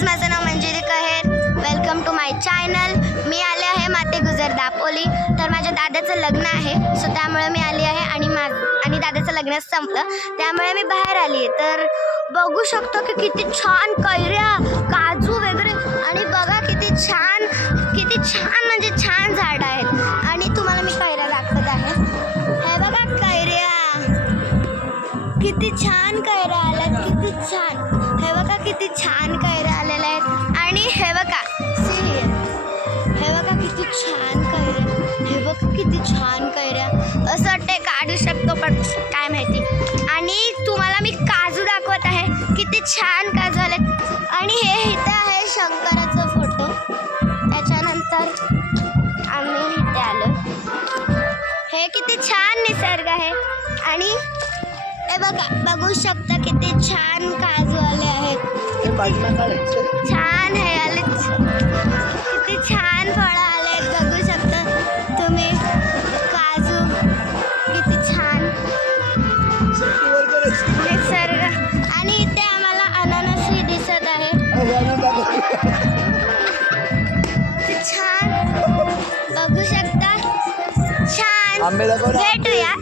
Guys, माझं नाव Manjiri Kaher. Welcome to my channel. मी आले आहे माते गुजर दापोली. तर माझ्या दादाचं लग्न आहे, सो त्यामुळे मी आली आहे. आणि दादाचं लग्न संपलं त्यामुळे मी बाहेर आली आहे. तर बघू शकतो की किती छान कैऱ्या, काजू वगैरे, आणि बघा किती छान म्हणजे छान झाडं आहेत. आणि तुम्हाला मी कैऱ्या दाखवत आहे. हे बघा कैऱ्या, किती छान कैऱ्या आल्यात, किती छान. हे बघा किती छान कैऱ्या आलेल्या आहेत. आणि हे बघा, हे बघा किती छान कैऱ्या, हे बघा किती छान कैऱ्या. असं वाटतंय काढू शकतो पण काय माहिती. आणि तुम्हाला मी काजू दाखवत आहे, किती छान काजू आलेत. आणि हे इथे आहे शंकराचा फोटो. त्याच्यानंतर आम्ही इथे आलो. हे किती छान निसर्ग आहे. आणि हे बघा, बघू शकता किती छान काजू आले आहेत. छान हे आले, किती छान फळं आले आहेत. बघू शकता तुम्ही काजू, किती छान निसर्ग. आणि इथे आम्हाला अननसही दिसत आहे. छान बघू शकता, छान. भेटूया.